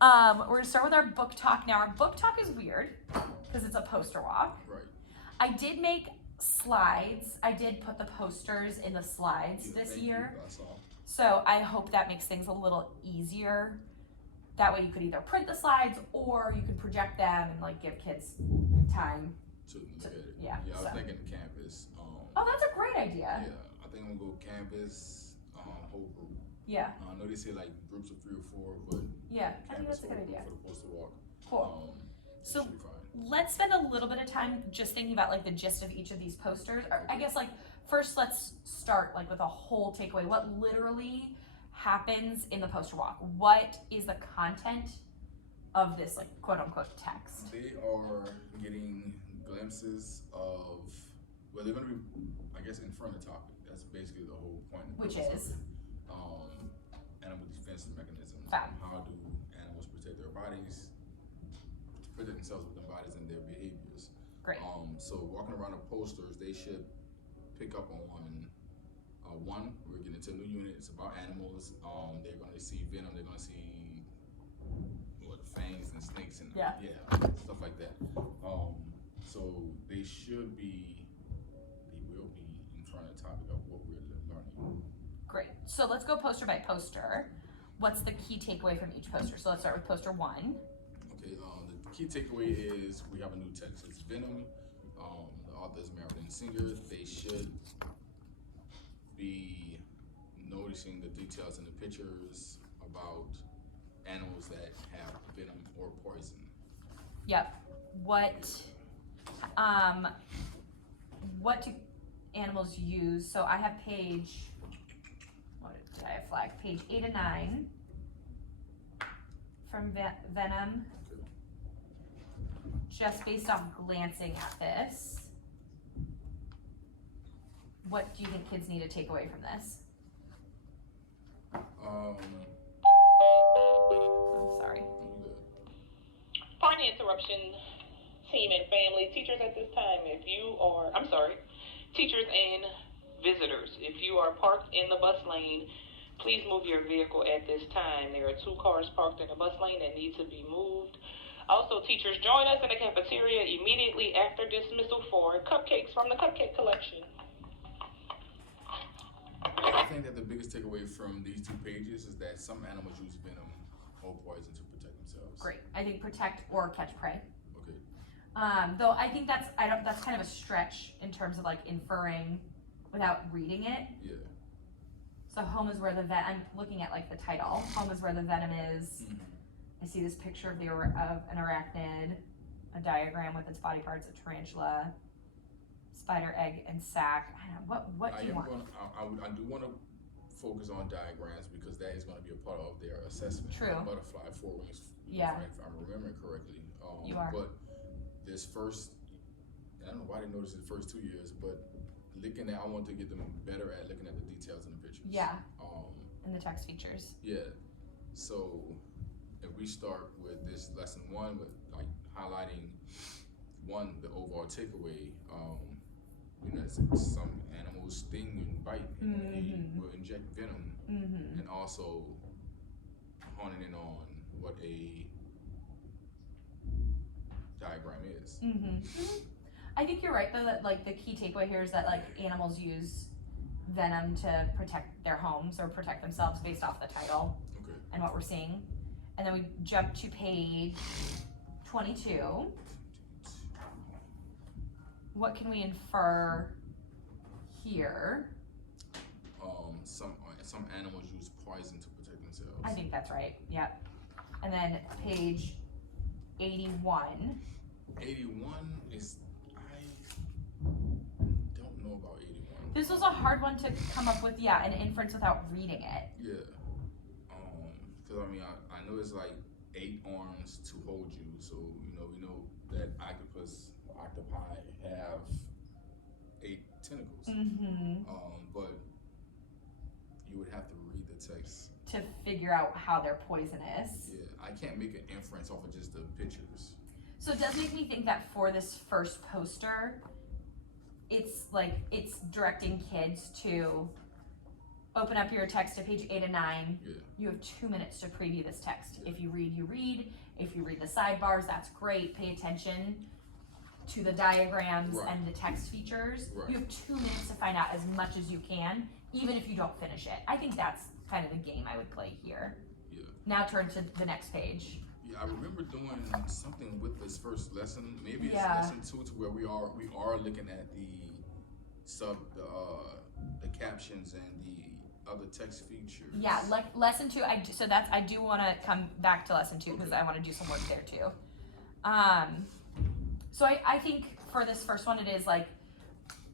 We're gonna start with our book talk now. Our book talk is weird because it's a poster walk. Right. I did make slides. I did put the posters in the slides this year. So I hope that makes things a little easier. That way you could either print the slides or you could project them and like give kids time to look at it. Yeah. Yeah, I was thinking campus. Oh, that's a great idea. Yeah, I think I'm gonna go campus, whole group. Yeah. I know they say like groups of 3 or 4, but yeah, I think that's a good idea. For the poster walk. Cool. So let's spend a little bit of time just thinking about like the gist of each of these posters. Or I guess like first let's start like with a whole takeaway. What literally happens in the poster walk? What is the content of this like quote unquote text? They are getting glimpses of, well, they're going to be, I guess, in front of the topic. That's basically the whole point. Which is? Animal defense mechanisms. Fab. How do animals protect their bodies, protect themselves with their bodies and their behaviors. Great. So walking around the posters, they should pick up on one, we're getting into a new unit. It's about animals. They're going to see venom. They're going to see fangs and snakes and stuff like that. So they will be in front of the topic of what we're learning. Great. So let's go poster by poster. What's the key takeaway from each poster? So let's start with poster 1. Okay. The key takeaway is we have a new text. It's Venom. The author is Marilyn Singer. They should be noticing the details in the pictures about animals that have venom or poison. Yep. What do animals use? So I have page, what did I have flagged? Page 8 and 9 from Venom. Okay. Just based off glancing at this, what do you think kids need to take away from this? I'm sorry. Pardon the interruption, team and family. Teachers at this time, teachers and visitors, if you are parked in the bus lane, please move your vehicle at this time. There are 2 cars parked in the bus lane that need to be moved. Also, teachers, join us in the cafeteria immediately after dismissal for cupcakes from the cupcake collection. I think that the biggest takeaway from these 2 pages is that some animals use venom or poison to protect themselves. Great. I think protect or catch prey. Okay. Though I think that's kind of a stretch in terms of like inferring without reading it. Yeah. So home is where I'm looking at like the title. Home is where the venom is. Mm-hmm. I see this picture of an arachnid, a diagram with its body parts, a tarantula, spider, egg, and sac. I don't know, what do you want? I do want to focus on diagrams because that is going to be a part of their assessment. True. Butterfly, 4 wings. Yeah. If I'm remembering correctly. You are. But this first, I don't know why they noticed it the first 2 years, but looking at, I want to get them better at looking at the details in the pictures. Yeah. And the text features. Yeah. So if we start with this lesson 1 with like highlighting the overall takeaway. Some animals sting and bite, and they will inject venom, and also honing in on what a diagram is. I think you're right though that like the key takeaway here is that like animals use venom to protect their homes or protect themselves based off the title and what we're seeing. And then we jump to page 22. What can we infer here? Some animals use poison to protect themselves. I think that's right. Yep. And then page 81. 81 is, I don't know about 81. This was a hard one to come up with, an inference without reading it. Yeah. Because I know it's like 8 arms to hold you, so we know that octopi have 8 tentacles. But you would have to read the text to figure out how they're poisonous. Yeah, I can't make an inference off of just the pictures. So it does make me think that for this first poster, it's directing kids to, open up your text to page 8 and 9. Yeah. You have 2 minutes to preview this text. If you read, you read. If you read the sidebars, that's great. Pay attention to the diagrams Right. and the text features. Right. You have 2 minutes to find out as much as you can, even if you don't finish it. I think that's kind of the game I would play here. Yeah. Now turn to the next page. Yeah, I remember doing something with this first lesson. Maybe it's Yeah. lesson 2 to where we are looking at the captions and the other text features. Yeah, lesson 2. I do want to come back to lesson 2 because Okay. I want to do some work there too. So I think for this first one, it is like,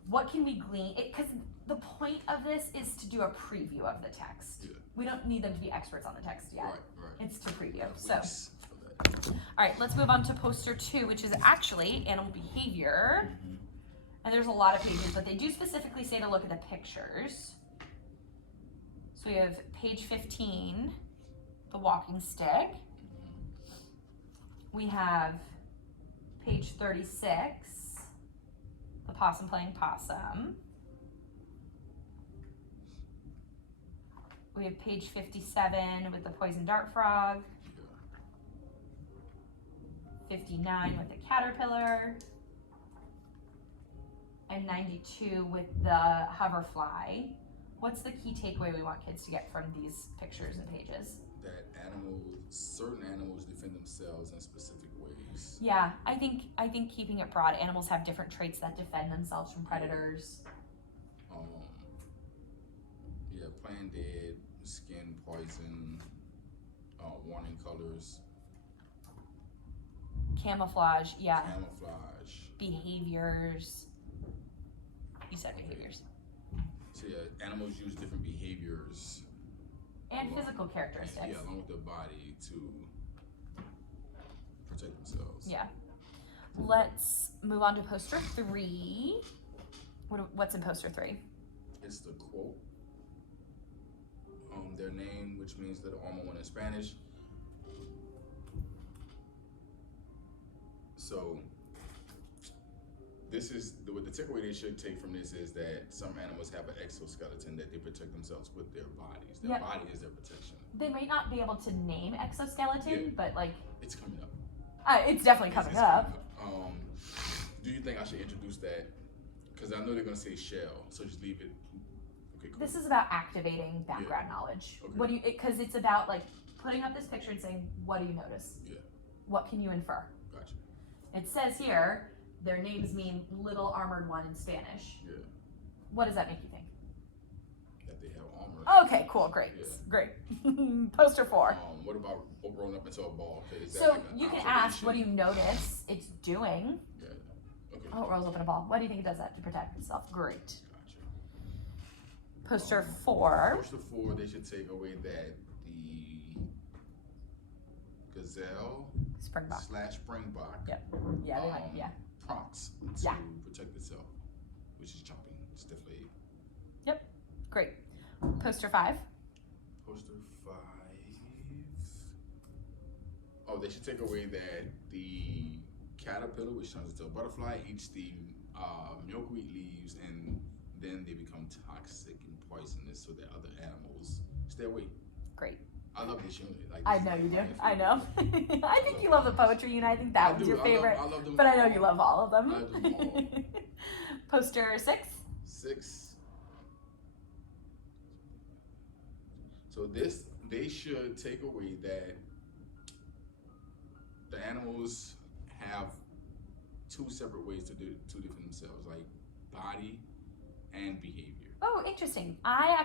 what can we glean? Because the point of this is to do a preview of the text. Yeah. We don't need them to be experts on the text yet. Right. It's to preview. Weeks So, for that. all right, let's move on to poster 2, which is actually animal behavior. Mhm. And there's a lot of pages, but they do specifically say to look at the pictures. So we have page 15, the walking stick. We have page 36, the possum playing possum. We have page 57 with the poison dart frog. 59 with the caterpillar. And 92 with the hoverfly. What's the key takeaway we want kids to get from these pictures and pages? That certain animals defend themselves in specific ways. Yeah, I think keeping it broad, animals have different traits that defend themselves from predators. Yeah, playing dead, skin poison, warning colors, Camouflage, yeah. camouflage. Behaviors. You said behaviors. So yeah, animals use different behaviors. And physical characteristics. Yeah, along with their body to protect themselves. Yeah. Let's move on to poster 3. What's in poster 3? It's the quote. Their name, which means little armor one in Spanish. So this is what the takeaway they should take from this is that some animals have an exoskeleton that they protect themselves with their bodies. Their Yep. body is their protection. They might not be able to name exoskeleton, Yeah. but like, It's coming up. it's definitely coming It's up. coming up. Do you think I should introduce that? Because I know they're gonna say shell, so just leave it. Okay, cool. This is about activating background knowledge. Okay. What do you? Because it's about like putting up this picture and saying, what do you notice? Yeah. What can you infer? Gotcha. It says here, their names mean little armored one in Spanish. Yeah. What does that make you think? That they have armor. Okay, cool, great, Yeah. great. Poster 4. What about growing up into a ball? Is that So like an you can ask, observation? what do you notice it's doing? Yeah. Okay. Oh, it rolls up in a ball. What do you think it does that to protect itself? Great. Gotcha. Poster 4. Poster 4, they should take away that the gazelle Springbok. / springbok Yep. Yeah, they might, yeah. prompts to Yeah. protect itself, which is chomping stiffly. Great. Poster 5. Poster 5. Oh, they should take away that the caterpillar, which turns into a butterfly, eats the milkweed leaves, and then they become toxic and poisonous, so that other animals stay away. Great. I love this unit. Like, I this know is you do. my I favorite. know. I think you love the poetry, and I think that was your favorite. I love them. But I know you love all of them. I love them all. Poster 6. 6. So they should take away that the animals have 2 separate ways to defend themselves, like body and behavior. Oh, interesting. I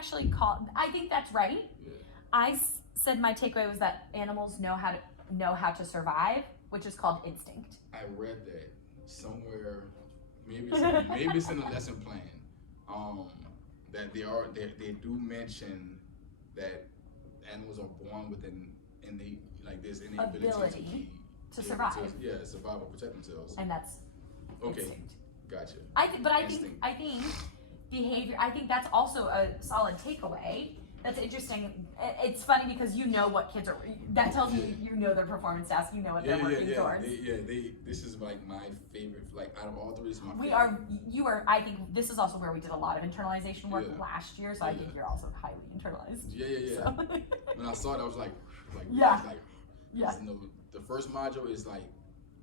think that's right. Yeah. I said my takeaway was that animals know how to survive, which is called instinct. I read that somewhere, maybe it's in the lesson plan, that they do mention that animals are born with an innate, like this innate ability to survive. Survive or protect themselves. And that's Okay, instinct. gotcha. I think Instinct. behavior. I think that's also a solid takeaway That's interesting. It's funny because you know what kids are. That tells me you know their performance tasks. You know what they're working towards. This is like my favorite. Like out of all three, it's my We favorite. are. You are. I think this is also where we did a lot of internalization work last year. So I think you're also highly internalized. Yeah. So. When I saw it, I was like, yeah. You know, the first module is like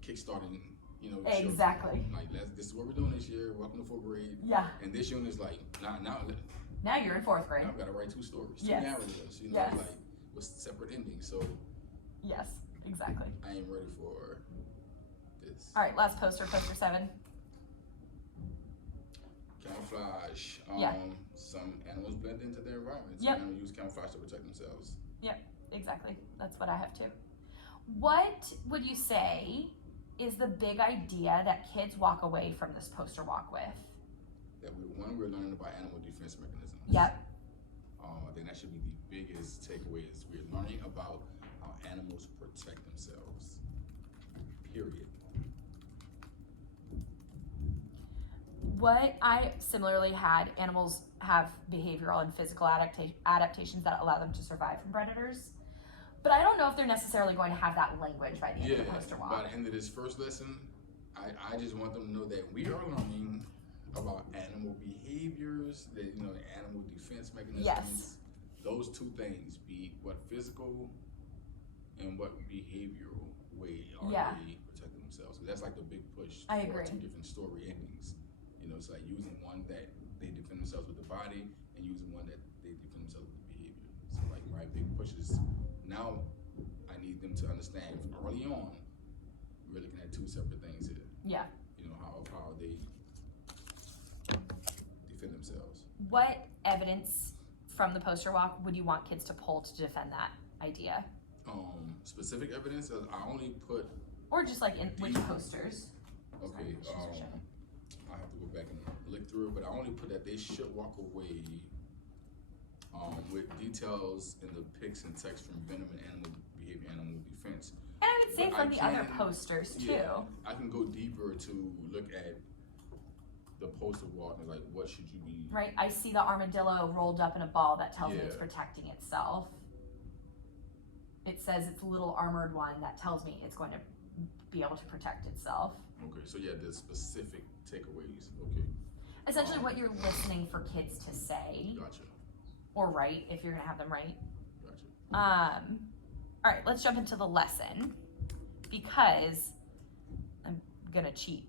kickstarting. You know, exactly. Children. Like this is what we're doing this year. Welcome to 4th grade. Yeah. And this unit is like now you're in 4th grade. Now I've got to write 2 stories, 2 yes. narratives. You know, yes. like with separate endings. So. Yes, exactly. I am ready for this. All right, last poster 7. Camouflage. Some animals blend into their environment. Some animals use camouflage to protect themselves. Yep, exactly. That's what I have too. What would you say is the big idea that kids walk away from this poster walk with? That we're learning about animal defense mechanisms. Yep. I think that should be the biggest takeaway is we're learning about how animals protect themselves. Period. What I similarly had, animals have behavioral and physical adaptations that allow them to survive from predators. But I don't know if they're necessarily going to have that language by the end of the poster walk. By the end of this first lesson, I just want them to know that we are learning about animal behaviors, that animal defense mechanisms. Yes. Those 2 things, be what physical and what behavioral way are they protecting themselves. So that's like the big push. I agree. 2 different story endings. It's like using one that they defend themselves with the body and using one that they defend themselves with the behavior. So like my big push is now I need them to understand early on we're looking at 2 separate things here. Yeah. How they defend themselves. What evidence from the poster walk would you want kids to pull to defend that idea? Specific evidence, I only put. Or just like in which posters? Okay. I have to go back and look through it, but I only put that they should walk away with details in the pics and text from venom and animal behavior, animal defense. And I would say from the other posters too. I can go deeper to look at the poster walk and like what should you be. Right, I see the armadillo rolled up in a ball that tells me it's protecting itself. It says it's a little armored one that tells me it's going to be able to protect itself. Okay, so the specific takeaways. Okay. Essentially what you're listening for kids to say. Gotcha. Or write, if you're gonna have them write. Gotcha. All right, let's jump into the lesson because I'm gonna cheat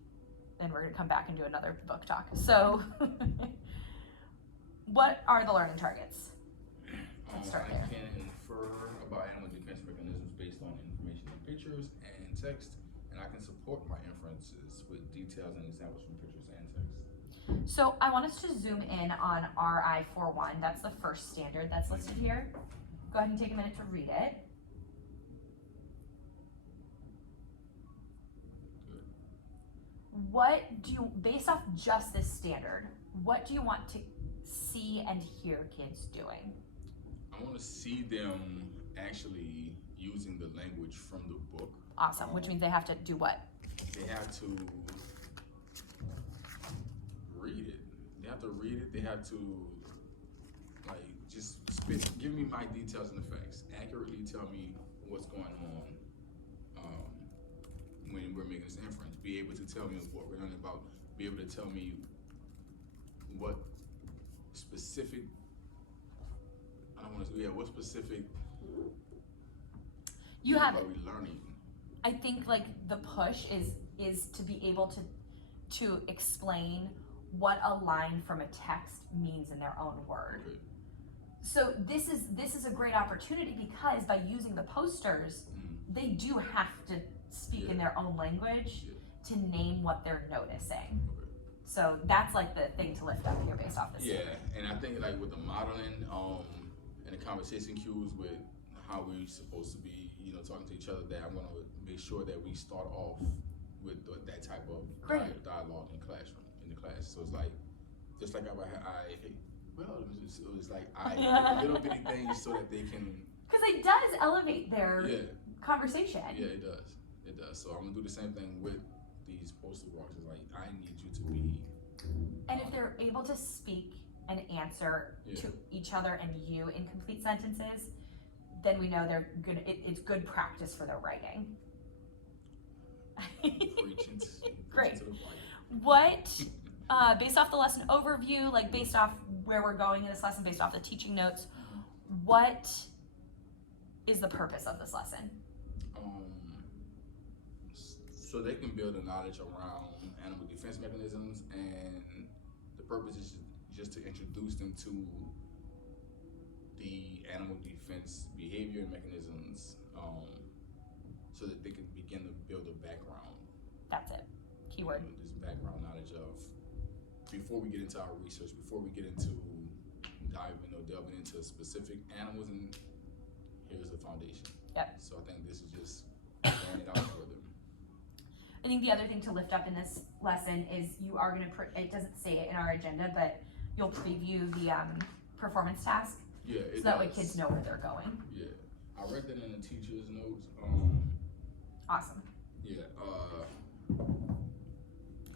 and we're gonna come back and do another book talk. So, what are the learning targets? Let's start there. I can infer about animal defense mechanisms based on information in pictures and text, and I can support my inferences with details and examples from pictures and text. So I want us to zoom in on RI41. That's the first standard that's listed here. Go ahead and take a minute to read it. What do you, based off just this standard, what do you want to see and hear kids doing? I want to see them actually using the language from the book. Awesome, which means they have to do what? They have to read it. They have to read it. They have to just give me my details and the facts. Accurately tell me what's going on when we're making this inference. Be able to tell me what we're learning about. Be able to tell me what specific. What specific. You have. Are we learning? I think the push is to be able to explain what a line from a text means in their own word. Okay. So this is a great opportunity because by using the posters, they do have to speak in their own language to name what they're noticing. Okay. So that's the thing to lift up here based off this. And I think with the modeling and the conversation cues with how we're supposed to be, talking to each other, that I'm gonna make sure that we start off with that type of dialogue in the class. So it's just like little bitty things so that they can. Because it does elevate their conversation. Yeah, it does. It does. So I'm gonna do the same thing with these poster walks. It's I need you to be. And if they're able to speak an answer Yeah. to each other and you in complete sentences, then we know they're good. It's good practice for their writing. Preaching Great. to the choir. What, based off the lesson overview, like based off where we're going in this lesson, based off the teaching notes, what is the purpose of this lesson? So they can build a knowledge around animal defense mechanisms, and the purpose is just to introduce them to the animal defense behavior and mechanisms, so that they can begin to build a background. That's it. Keyword. This background knowledge of, before we get into our research, before we get into delving into specific animals, and here's the foundation. Yep. So I think this is just laying it out for them. I think the other thing to lift up in this lesson is you are going to, it doesn't say it in our agenda, but you'll preview the performance task. Yeah, it so that way does. kids know where they're going. Yeah, I read that in the teacher's notes. Awesome. Yeah,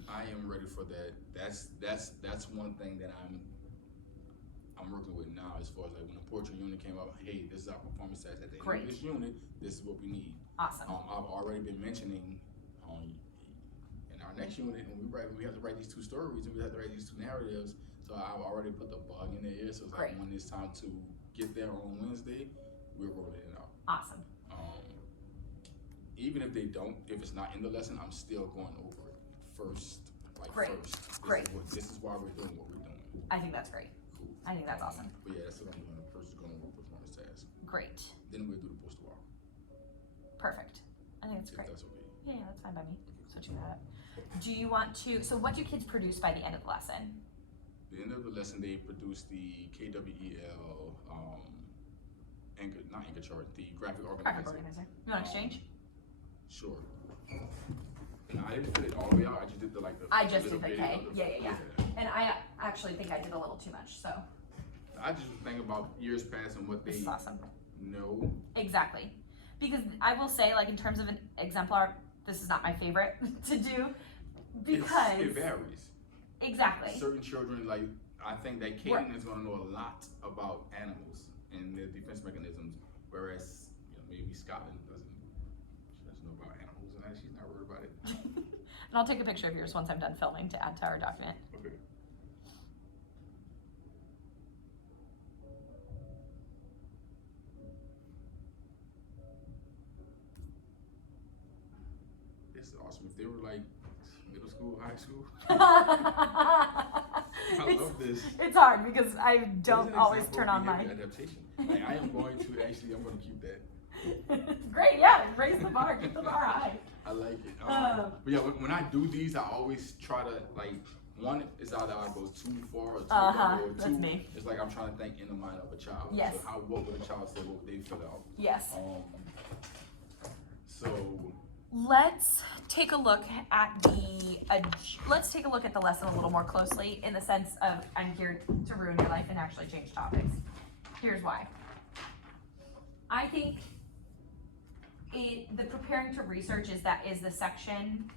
I am ready for that. That's one thing that I'm working with now, as far as like when the portrait unit came up. Hey, this is our performance test. At the Great. end of this unit, this is what we need. Awesome. I've already been mentioning in our next unit, and we have to write these two stories, and we have to write these two narratives. So I've already put the bug in their ear. So it's Great. like when it's time to get there on Wednesday, we're rolling it out. Awesome. Even if they don't, if it's not in the lesson, I'm still going over it first. Great. Great. This is why we're doing what we're doing. I think that's great. Cool. I think that's awesome. But yeah, that's what I'm doing. First, going over performance task. Great. Then we'll do the poster walk. Perfect. I think that's If great. that's okay. Yeah, that's fine by me. Switching that up. Do you want to, so what do kids produce by the end of the lesson? The end of the lesson, they produce the KWEL, not anchor chart, the graphic Graphic organizer. organizer. You want to exchange? Sure. And I didn't fit it all the way out. I just did the I just did little the bit K. of the- Yeah. And I actually think I did a little too much, so I just think about years past and what this they is awesome. know. Exactly. Because I will say, like, in terms of an exemplar, this is not my favorite to do because It varies. exactly. Certain children, like, I think that Kaden is going to know a lot about animals and their defense mechanisms, whereas maybe Scotland doesn't. She doesn't know about animals, and she's not worried about it. And I'll take a picture of yours once I'm done filming to add to our document. Okay. It's awesome. If they were like middle school, high school, I love this. It's hard because I There's don't an always example turn of on my. behavior adaptation. Like, I'm going to keep that. Great, yeah, raise the bar, keep the bar high. I like it. But yeah, when I do these, I always try to, like, one is either I go too far or too far, or That's two, me. it's like I'm trying to think in the mind of a child. Yes. So what would a child say? What would they fill out? Yes. So Let's take a look at let's take a look at the lesson a little more closely in the sense of I'm here to ruin your life and actually change topics. Here's why. I think the preparing to research is the section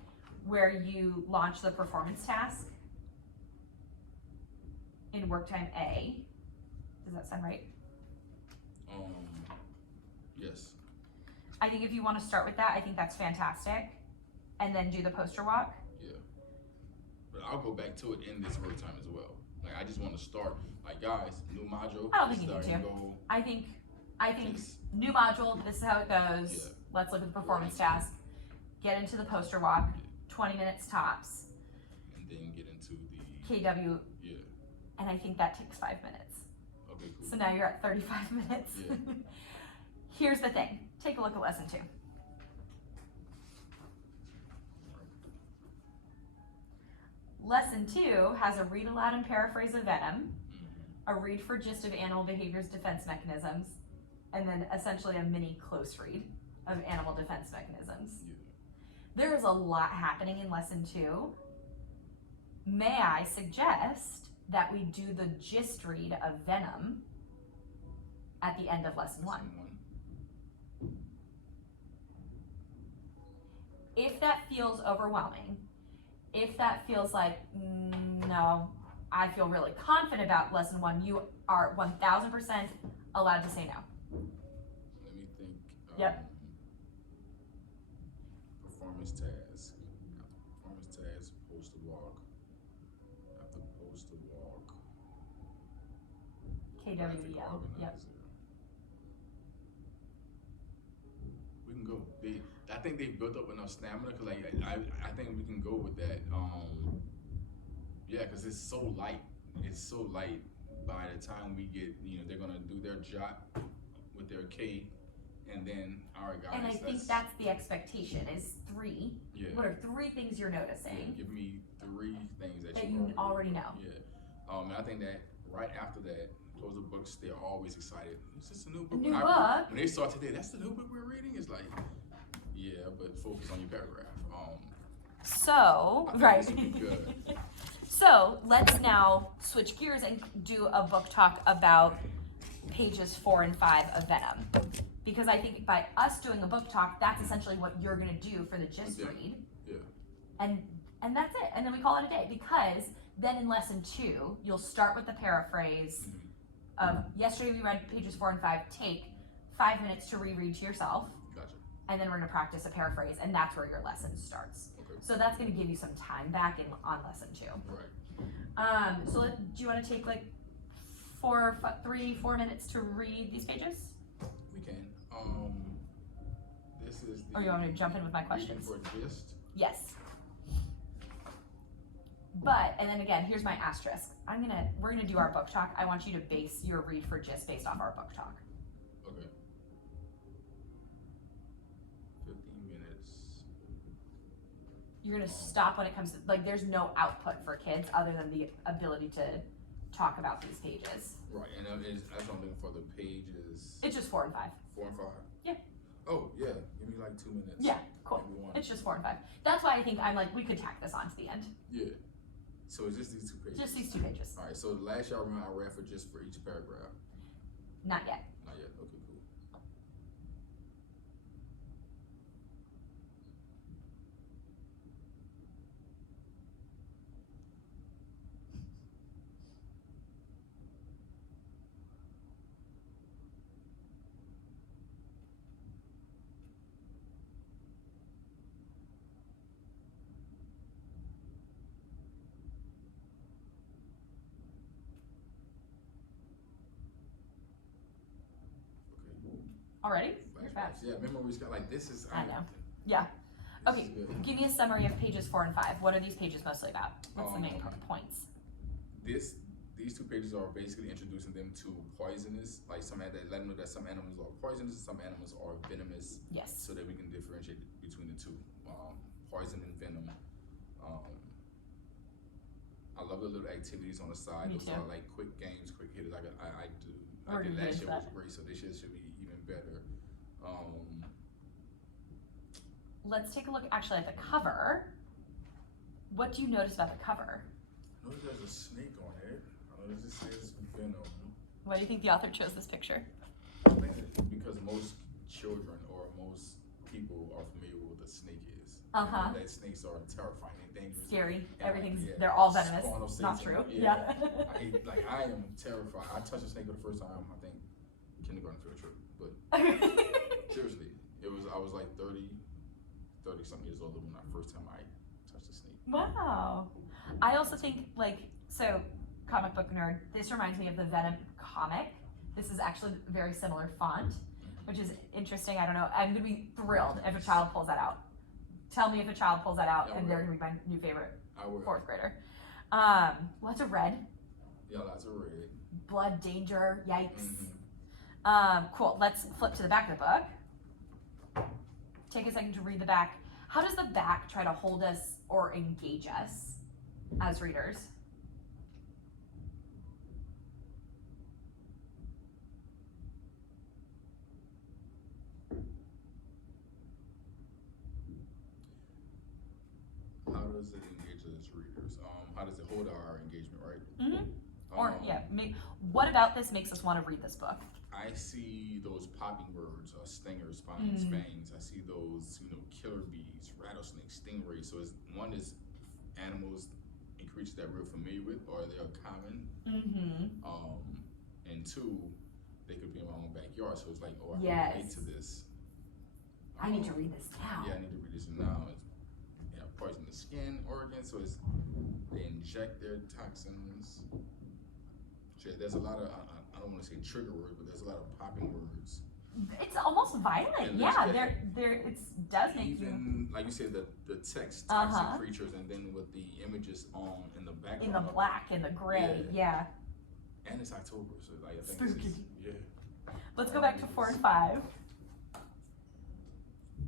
where you launch the performance task in work time A. Does that sound right? yes. I think if you want to start with that, I think that's fantastic. And then do the poster walk. Yeah. But I'll go back to it in this work time as well. Like, I just want to start, like, guys, new module. I don't think you need to. Go, I think Yes. new module, this is how it goes. Yeah. Let's look at the performance task. Get into the poster walk, 20 minutes tops, and then get into the KW, yeah. and I think that takes 5 minutes. Okay, cool. So now you're at 35 minutes. Yeah. Here's the thing. Take a look at lesson 2. Lesson 2 has a read aloud and paraphrase of venom, a read for gist of animal behavior's defense mechanisms, and then essentially a mini close read of animal defense mechanisms. Yeah. There is a lot happening in lesson 2. May I suggest that we do the gist read of venom at the end of lesson 1? If that feels overwhelming, if that feels like, no, I feel really confident about lesson 1, you are 1000% allowed to say no. Let me think. Yep. Performance task. Performance task, post to walk. After post to walk. Graphic KWEL. Yep. organizer. We can go. I think they built up enough stamina because like I think we can go with that. Yeah, because it's so light. It's so light. By the time we get, they're gonna do their jot with their K, and then all right, guys. And I think that's the expectation is 3. Yeah. What are 3 things you're noticing Yeah, give me 3 things that you already know? Yeah. And I think that right after that, close the books. They're always excited. Is this a new book? A new when book? When they saw today, that's the new book we're reading. It's like, yeah, but focus on your paragraph. So, I think right. this would be good. So let's now switch gears and do a book talk about pages 4 and 5 of Venom. Because I think by us doing a book talk, that's essentially what you're gonna do for the gist read. Yeah. And that's it. And then we call it a day. Because then in lesson 2, you'll start with the paraphrase of yesterday we read pages 4 and 5, take 5 minutes to reread to yourself. Gotcha. And then we're gonna practice a paraphrase, and that's where your lesson starts. Okay. So that's gonna give you some time back on lesson 2. Right. So do you want to take like 4 minutes to read these pages? We can. This is the. Or you want me to jump in with my reading questions? for gist. Yes. But, and then again, here's my asterisk. We're gonna do our book talk. I want you to base your read for gist based off our book talk. Okay. 15 minutes. You're gonna stop when it comes to, like, there's no output for kids other than the ability to talk about these pages. Right, and that's what I'm looking for. The pages. It's just 4 and 5. 4 and 5. Yeah. Oh yeah, give me like 2 minutes. Yeah, cool. Maybe 1. It's just 4 and 5. That's why I think I'm like, we could tack this on to the end. Yeah. So it's just these 2 pages. Just these 2 pages. All right. So the last y'all remember I read for just for each paragraph. Not yet. Not yet. Okay. Cool. Already? You're Flashbacks. fast. Yeah, memories got like this is. I know. Yeah. This Okay, is good. give me a summary of pages 4 and 5. What are these pages mostly about? What's the main points? These 2 pages are basically introducing them to poisonous, like let them know that some animals are poisonous, some animals are venomous, Yes. so that we can differentiate between the 2, poison and venom. I love the little activities on the side. Me Those too. are like quick games, quick hitters. I do. We're I did gonna last do year was that. great, so this year should be even better. Let's take a look actually at the cover. What do you notice about the cover? Notice there's a snake on it. Notice it says venom. Why do you think the author chose this picture? I think it's because most children or most people are familiar with what a snake is. Uh-huh. That snakes are terrifying and dangerous. Scary. And Everything's, yeah, they're all venomous. spawn of Not Satan. true. Yeah. Yeah. I am terrified. I touched a snake for the first time, I think, kindergarten field trip. But seriously, I was like 30 something years old when I first time I touched a snake. Wow. I also think, so comic book nerd, this reminds me of the Venom comic. This is actually very similar font, which is interesting. I don't know. I'm going to be thrilled if a child pulls that out. Tell me if a child pulls that out, Yeah, and they're going to be my new favorite I will. 4th grader. Lots of red. Yeah, lots of red. Blood, danger, yikes. Mm-hmm. Cool. Let's flip to the back of the book. Take a second to read the back. How does the back try to hold us or engage us as readers? How does it engage us as readers? How does it hold our engagement, right? Mm-hmm. Or, what about this makes us want to read this book? I see those popping words, stingers, spines, fangs. I see those, killer bees, rattlesnakes, stingrays. So one is animals creatures that we're familiar with or they are common. Mm-hmm. And two, they could be in my own backyard. So it's like, oh, I can Yes. relate to this. I need to read this now. Yeah, I need to read this now. They have poison the skin organ, so they inject their toxins. So there's a lot of I don't want to say trigger words, but there's a lot of popping words. It's almost violent. Yeah, it does make you. Even like you said, the text toxic Uh-huh. creatures, and then with the images on in the background. In the black and the gray. Yeah. And it's October, so like I think Spooky. this is, yeah. Let's go back to 4 and 5.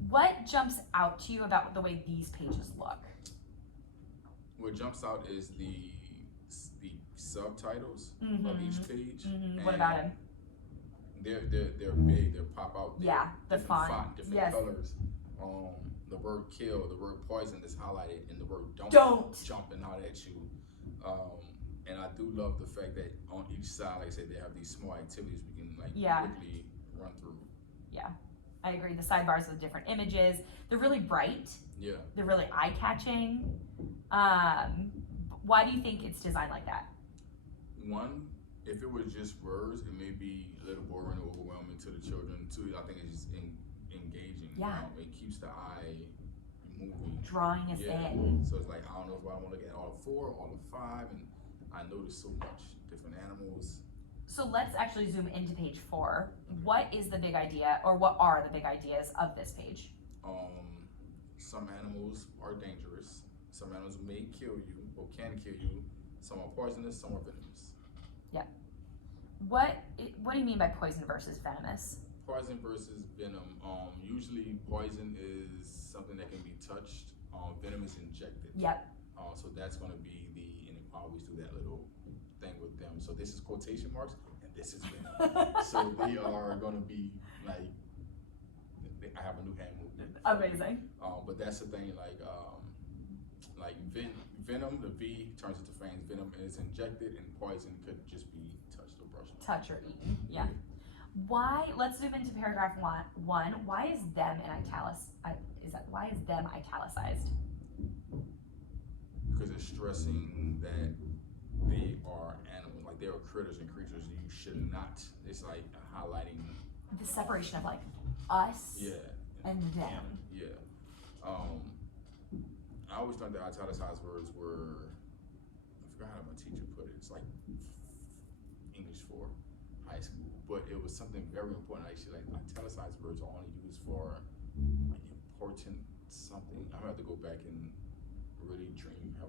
What jumps out to you about the way these pages look? What jumps out is the subtitles Mm-hmm. of each page. Mm-hmm. What about him? They're big. They pop out. Yeah, the different font. different Yes. colors. The word kill, the word poison is highlighted, and the word don't jumping out at you. And I do love the fact that on each side, like I said, they have these small activities we can quickly run through. Yeah, I agree. The sidebars with different images. They're really bright. Yeah. They're really eye-catching. Why do you think it's designed like that? One, if it was just words, it may be a little boring or overwhelming to the children. Two, I think it's just engaging. Yeah. It keeps the eye moving. Drawing us Yeah. in. So it's like, I don't know if I want to look at all 4, all 5, and I noticed so much different animals. So let's actually zoom into page 4. What is the big idea, or what are the big ideas of this page? Some animals are dangerous. Some animals may kill you or can kill you. Some are poisonous, some are venomous. Yeah. What do you mean by poison versus venomous? Poison versus venom. Usually poison is something that can be touched. Venom is injected. Yep. So that's going to be and I always do that little thing with them. So this is quotation marks, and this is venom. So they are going to be like, I have a new hand movement. Amazing. But that's the thing, venom, the V turns into fangs. Venom is injected, and poison could just be touched or brushed. Touch or eaten. Yeah. Why? Let's zoom into paragraph 1. Why is them in why is them italicized? Because it's stressing that they are animals, like they are critters and creatures. You should not. It's like highlighting The separation of like us and them. Yeah. I always thought that italicized words were, I forgot how my teacher put it. It's like English for high school, but it was something very important. Actually, like italicized words are only used for like important something. I'm gonna have to go back and really have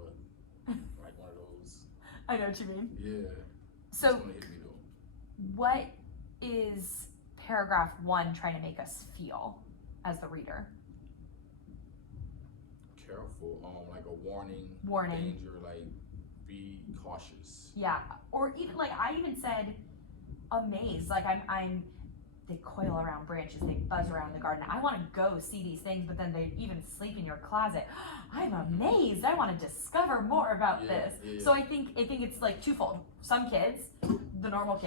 like one of those. I know what you mean. Yeah. So, It's gonna hit me though. what is paragraph 1 trying to make us feel as the reader? Careful, like a warning, danger, like be cautious. Yeah, or even like I even said amazed, like they coil around branches, they buzz around the garden. I want to go see these things, but then they even sleep in your closet. I'm amazed. I want to discover more about this. Yeah. So I think it's like twofold. Some kids, the normal kids,